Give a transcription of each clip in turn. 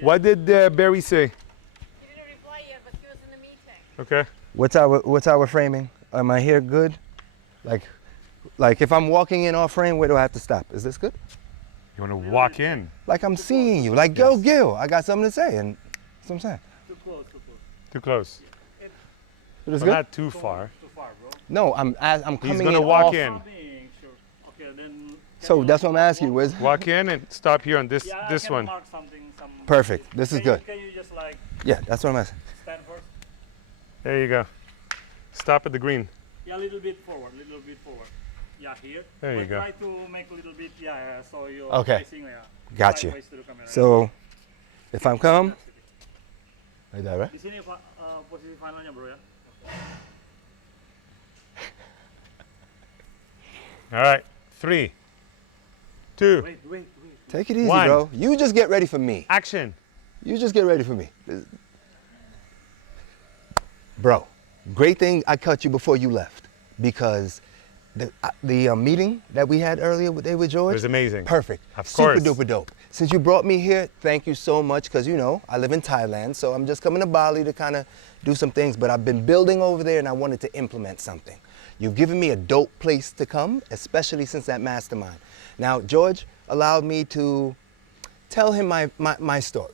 What did Barry say? He didn't reply yet, but he was in the meeting. Okay. What's our framing? Am I here good? Like if I'm walking in off frame, where do I have to stop? Is this good? You want to walk in? Like I'm seeing you. Like, yo, Gil, I got something to say, and that's what I'm saying. Too close. Is But this good? not too far. No, I'm coming He's in gonna walk off. in. So that's what I'm asking you. Where's Walk in and stop here on this one. perfect? This is good. Can you just like Yeah, that's what I'm asking. stand first? There you go. Stop at the green. Yeah, a little bit forward, Yeah, here. There you But go. try to make a little bit, so you're Okay. facing, Got you. sideways to the camera. So if I'm calm, like that, right? Di sini posisi finalnya bro ya. All right. 3, 2, Wait. Take it easy, One. bro. You just get ready for me. action. You just get ready for me. Bro, great thing I cut you before you left because the meeting that we had earlier with George It was amazing. Perfect. Of Super course. duper dope. Since you brought me here, thank you so much because you know I live in Thailand, so I'm just coming to Bali to kind of do some things, but I've been building over there and I wanted to implement something. You've given me a dope place to come, especially since that mastermind. Now, George allowed me to tell him my story.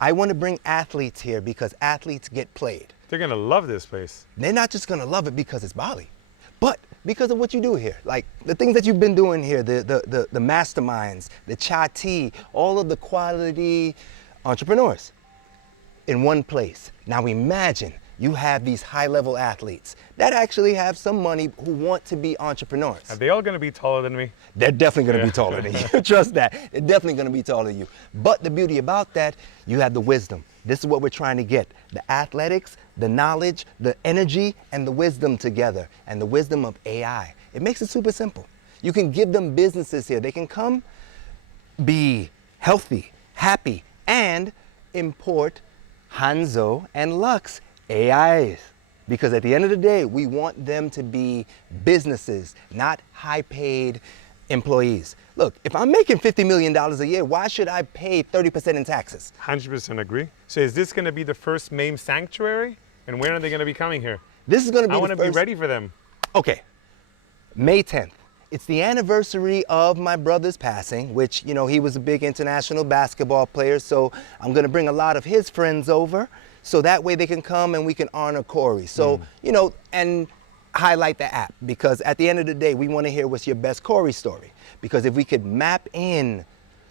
I want to bring athletes here because athletes get played. They're going to love this place. They're not just gonna love it because it's Bali, but because of what you do here. Like the things that you've been doing here, the masterminds, the chai tea, all of the quality entrepreneurs in one place. Now imagine you have these high-level athletes that actually have some money who want to be entrepreneurs. Are they all going to be taller than me? They're definitely gonna be taller than you. Trust that. They're definitely gonna be taller than you. But the beauty about that, you have the wisdom. This is what we're trying to get. The athletics, the knowledge, the energy, and the wisdom together. And the wisdom of AI. It makes it super simple. You can give them businesses here. They can come, be healthy, happy, and import HAnzo and Lux AIs. Because at the end of the day, we want them to be businesses, not high-paid employees. Look, if I'm making $50 million a year, why should I pay 30% in taxes? 100% agree. So is this going to be the first MAME sanctuary? And when are they going to be coming here? This is going to be I the want to be first- ready for them. Okay, May 10th. It's the anniversary of my brother's passing, which, you know, he was a big international basketball player, so I'm gonna bring a lot of his friends over, so that way they can come and we can honor Corey. So, you know, and highlight the app, because at the end of the day, we wanna hear what's your best Corey story. Because if we could map in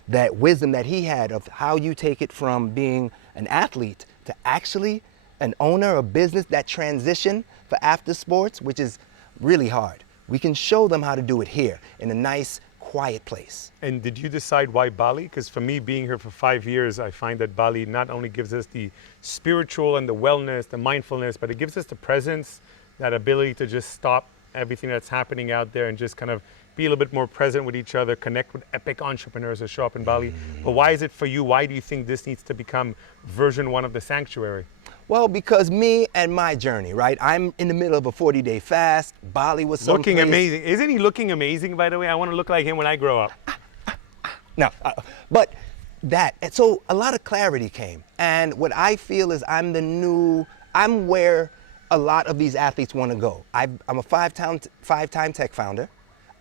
that wisdom that he had of how you take it from being an athlete to actually an owner of business, that transition for after sports, which is really hard. We can show them how to do it here in a nice, quiet place. And did you decide why Bali? Because for me, being here for 5 years, I find that Bali not only gives us the spiritual and the wellness, the mindfulness, but it gives us the presence, that ability to just stop everything that's happening out there and just kind of be a little bit more present with each other, connect with epic entrepreneurs that show up in Bali. But why is it for you? Why do you think this needs to become version 1 of the sanctuary? Well, because me and my journey, right? I'm in the middle of a 40-day fast. Bali was some Looking place- amazing. Isn't he looking amazing, by the way? I want to look like him when I grow up. No, but that, and so a lot of clarity came. And what I feel is I'm where a lot of these athletes want to go. I'm a five-time tech founder.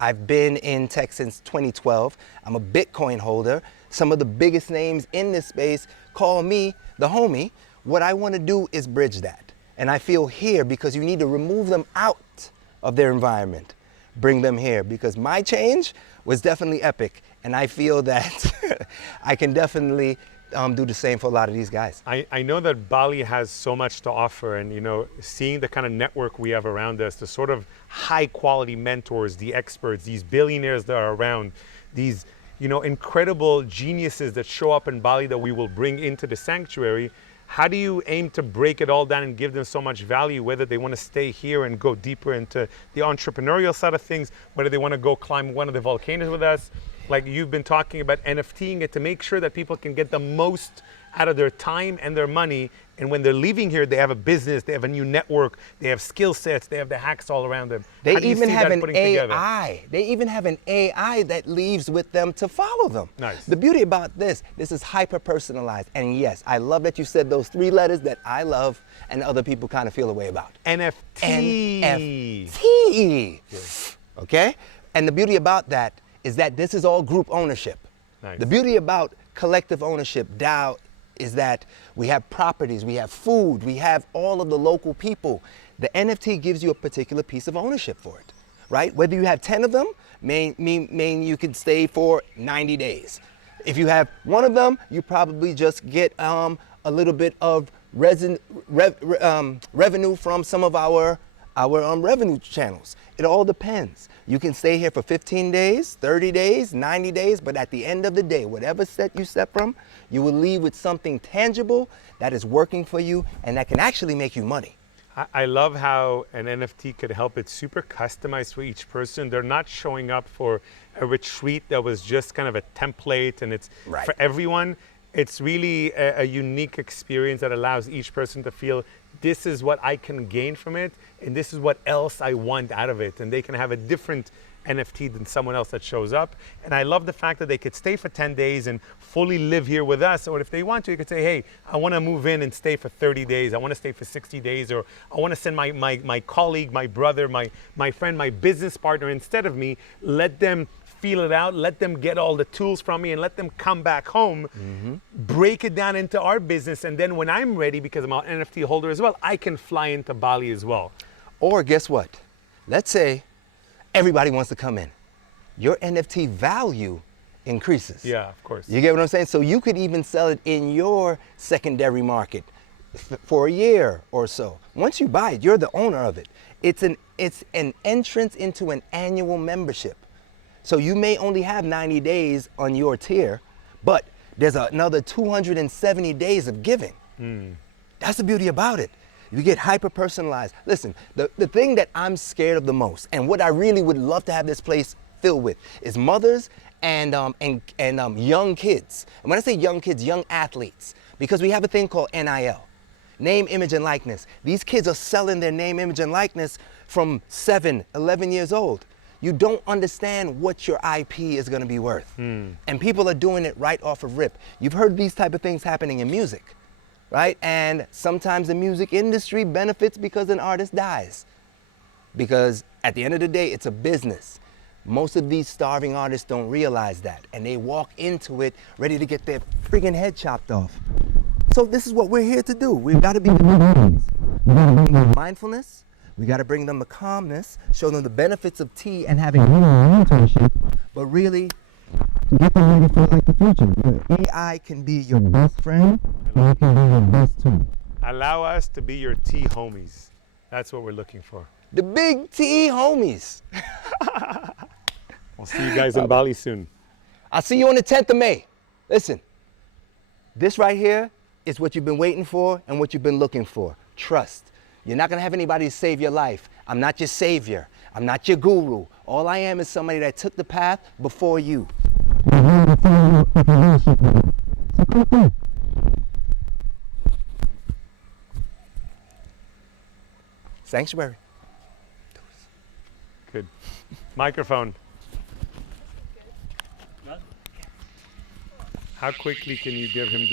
I've been in tech since 2012. I'm a Bitcoin holder. Some of the biggest names in this space call me the homie. What I want to do is bridge that. And I feel here because you need to remove them out of their environment, bring them here, because my change was definitely epic. And I feel that I can definitely do the same for a lot of these guys. I know that Bali has so much to offer, and you know, seeing the kind of network we have around us, the sort of high quality mentors, the experts, these billionaires that are around, these, you know, incredible geniuses that show up in Bali that we will bring into the sanctuary. How do you aim to break it all down and give them so much value, whether they want to stay here and go deeper into the entrepreneurial side of things, whether they want to go climb one of the volcanoes with us, like you've been talking about NFTing it, to make sure that people can get the most out of their time and their money. And when they're leaving here, they have a business, they have a new network, they have skill sets, they have the hacks all around them. They How do you even see have that an putting together? AI. They even have an AI that leaves with them to follow them. Nice. The beauty about this is hyper personalized. And yes, I love that you said those 3 letters that I love and other people kind of feel a way about. NFT. NFT. Okay? And the beauty about that is that this is all group ownership. Nice. The beauty about collective ownership, DAO, is that we have properties, we have food, we have all of the local people. The NFT gives you a particular piece of ownership for it, right? Whether you have 10 of them, mean you could stay for 90 days. If you have 1 of them, you probably just get a little bit of revenue from some of our revenue channels. It all depends. You can stay here for 15 days, 30 days, 90 days, but at the end of the day, whatever set you step from, you will leave with something tangible that is working for you and that can actually make you money. I love how an NFT could help. It's super customized for each person. They're not showing up for a retreat that was just kind of a template and it's Right. for everyone. It's really a unique experience that allows each person to feel this is what I can gain from it and this is what else I want out of it. And they can have a different NFT than someone else that shows up. And I love the fact that they could stay for 10 days and fully live here with us. Or if they want to, you could say, hey, I want to move in and stay for 30 days. I want to stay for 60 days. Or I want to send my colleague, my brother, my friend, my business partner instead of me. Let them feel it out, let them get all the tools from me and let them come back home, break it down into our business. And then when I'm ready, because I'm an NFT holder as well, I can fly into Bali as well. Or guess what? Let's say everybody wants to come in. Your NFT value increases. Yeah, of course. You get what I'm saying? So you could even sell it in your secondary market for a year or so. Once you buy it, you're the owner of it. It's an entrance into an annual membership. So you may only have 90 days on your tier, but there's another 270 days of giving. That's the beauty about it. You get hyper personalized. Listen, the thing that I'm scared of the most, and what I really would love to have this place filled with, is mothers and young kids. And when I say young kids, young athletes, because we have a thing called NIL, name, image, and likeness. These kids are selling their name, image, and likeness from 7, 11 years old. You don't understand what your IP is going to be worth. And people are doing it right off of rip. You've heard these type of things happening in music, right? And sometimes the music industry benefits because an artist dies. Because at the end of the day, it's a business. Most of these starving artists don't realize that. And they walk into it ready to get their friggin' head chopped off. So this is what we're here to do. We've got to be the visionaries. We've got to bring them mindfulness. We got to bring them the calmness, show them the benefits of tea and having mentorship, but really to get them ready for like the future. Your AI can be your best friend, and it can be your best tool. Allow us to be your tea homies. That's what we're looking for. The big tea homies. I'll see you guys in Bali soon. I'll see you on the 10th of May. Listen, this right here is what you've been waiting for and what you've been looking for. Trust. You're not going to have anybody to save your life. I'm not your savior. I'm not your guru. All I am is somebody that took the path before you. Sanctuary. Good. Microphone. How quickly can you give him this?